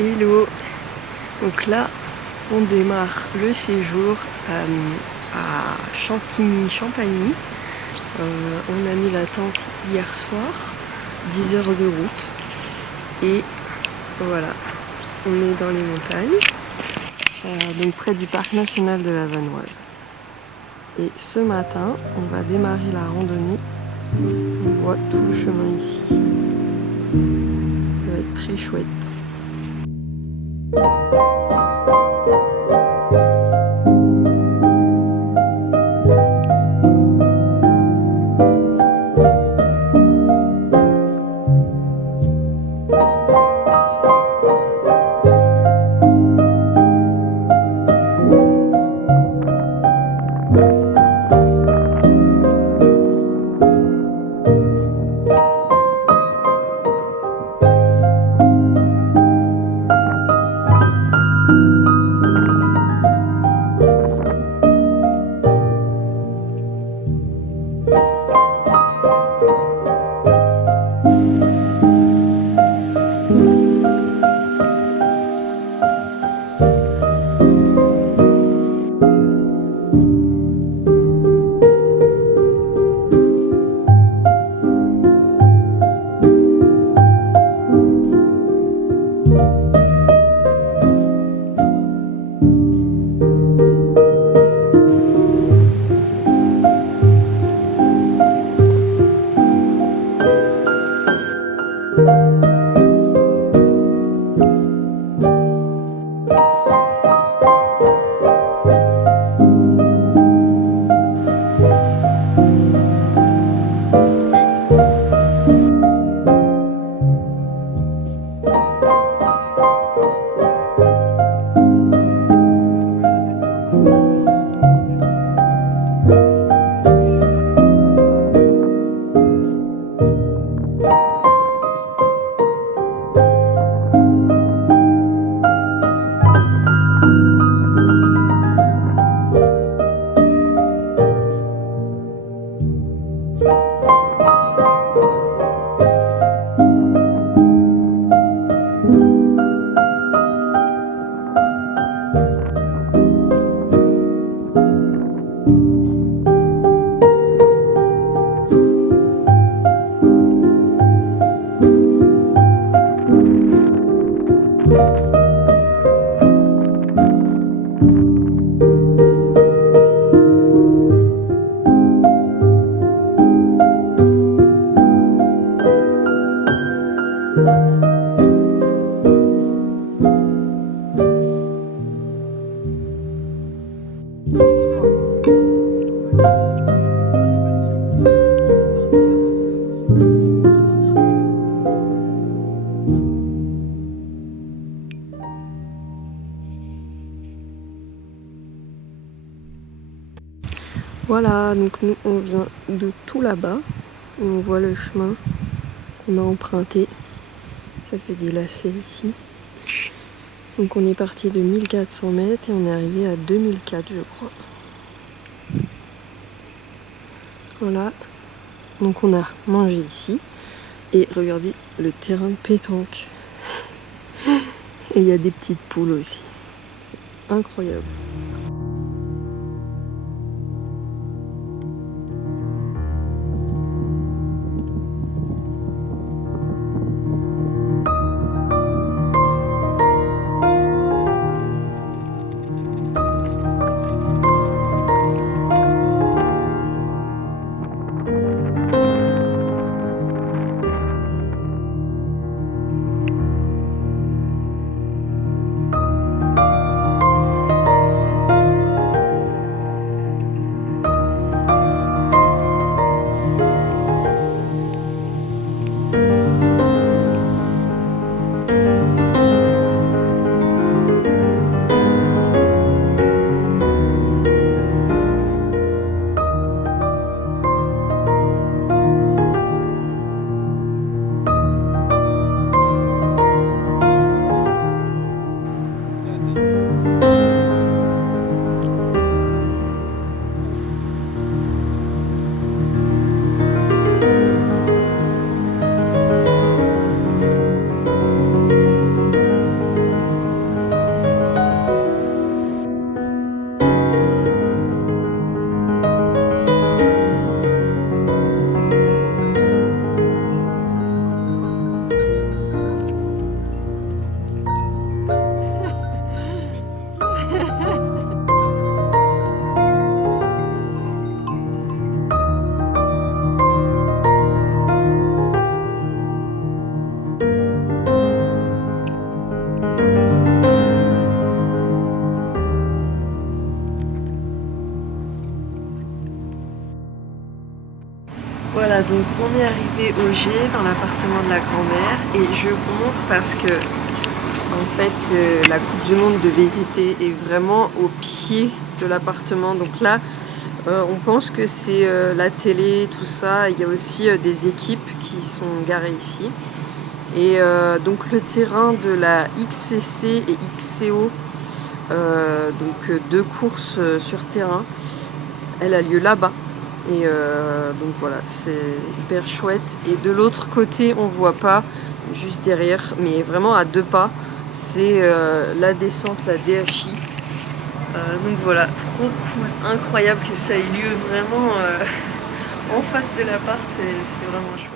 Hello. Donc là, on démarre le séjour à Champigny-Champagny. On a mis la tente hier soir, 10 heures de route. Et voilà, on est dans les montagnes, donc près du parc national de la Vanoise. Et ce matin, on va démarrer la randonnée. On voit tout le chemin ici. Ça va être très chouette. Voilà, donc nous on vient de tout là-bas. On voit le chemin qu'on a emprunté. Ça fait des lacets ici. Donc on est parti de 1400 mètres et on est arrivé à 2004 je crois. Voilà. Donc on a mangé ici. Et regardez le terrain de pétanque. Et il y a des petites poules aussi. C'est incroyable. Donc on est arrivé au G dans l'appartement de la grand-mère et je vous montre parce que en fait la Coupe du Monde de VTT est vraiment au pied de l'appartement. Donc là on pense que c'est la télé, tout ça. Il y a aussi des équipes qui sont garées ici. Et donc le terrain de la XCC et XCO, donc deux courses sur terrain, elle a lieu là-bas. Et donc voilà, c'est hyper chouette. Et de l'autre côté, on voit pas, juste derrière, mais vraiment à 2 pas, c'est la descente, la DHI. Donc voilà, trop cool, incroyable que ça ait lieu vraiment en face de l'appart, c'est vraiment chouette.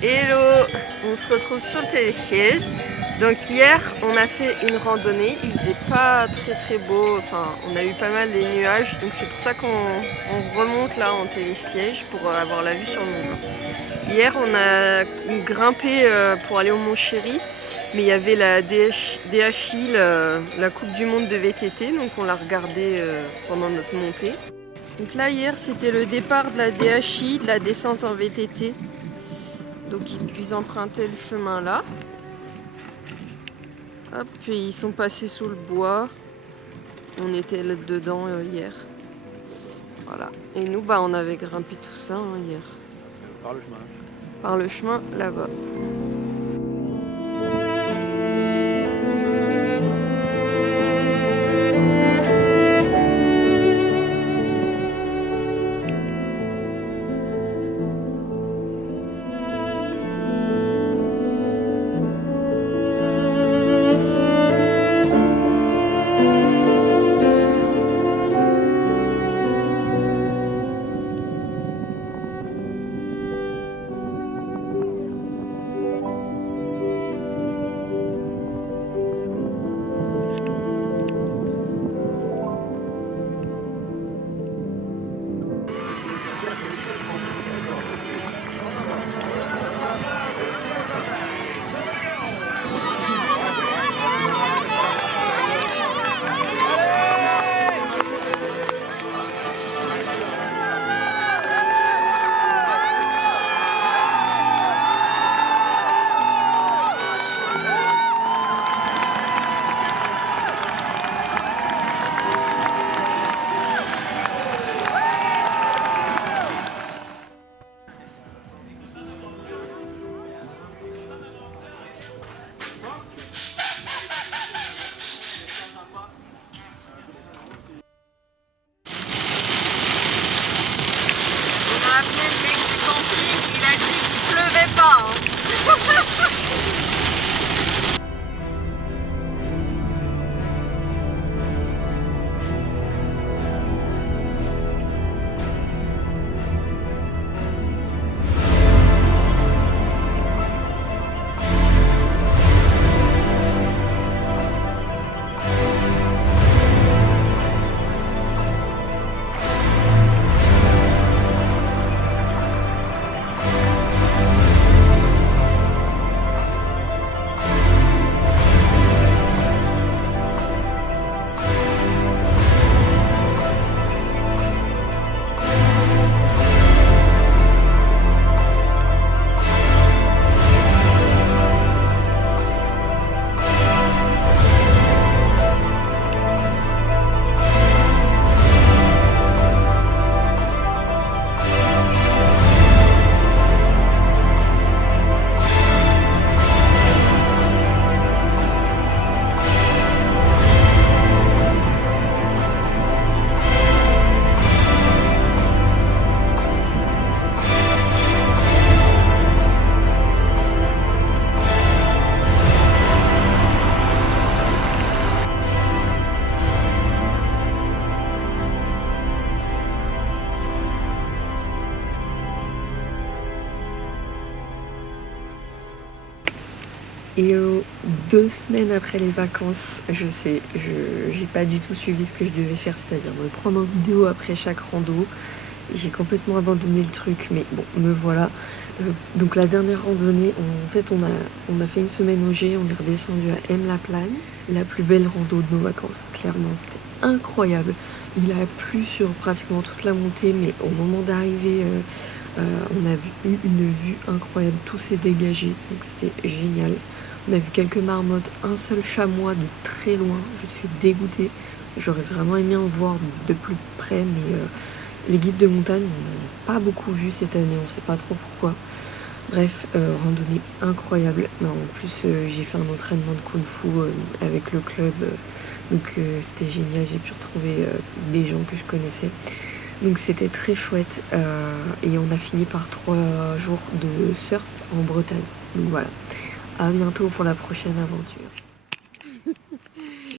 Hello, on se retrouve sur le télésiège. Donc hier on a fait une randonnée, il faisait pas très beau, enfin on a eu pas mal des nuages, donc c'est pour ça qu'on remonte là en télésiège pour avoir la vue sur le Mont Blanc. Hier on a grimpé pour aller au Mont Chéry, mais il y avait la DHI, la Coupe du Monde de VTT, donc on l'a regardé pendant notre montée. Donc là hier c'était le départ de la DHI, de la descente en VTT. Donc ils empruntaient le chemin là. Hop, puis ils sont passés sous le bois. On était là dedans hier. Voilà. Et nous, bah, on avait grimpé tout ça hier. Par le chemin. Par le chemin là-bas. Et 2 semaines après les vacances, je sais, j'ai pas du tout suivi ce que je devais faire, c'est-à-dire me prendre en vidéo après chaque rando. J'ai complètement abandonné le truc, mais bon, me voilà. Donc la dernière randonnée, en fait, on a fait une semaine au G, on est redescendu à M-la-Plagne, la plus belle rando de nos vacances, clairement, c'était incroyable. Il a plu sur pratiquement toute la montée, mais au moment d'arriver, on a eu une vue incroyable, tout s'est dégagé, donc c'était génial. On a vu quelques marmottes, un seul chamois de très loin, je suis dégoûtée. J'aurais vraiment aimé en voir de plus près, mais les guides de montagne n'ont pas beaucoup vu cette année, on sait pas trop pourquoi. Bref, randonnée incroyable. En plus, j'ai fait un entraînement de kung-fu avec le club, donc c'était génial. J'ai pu retrouver des gens que je connaissais. Donc c'était très chouette et on a fini par 3 jours de surf en Bretagne. Donc voilà, à bientôt pour la prochaine aventure.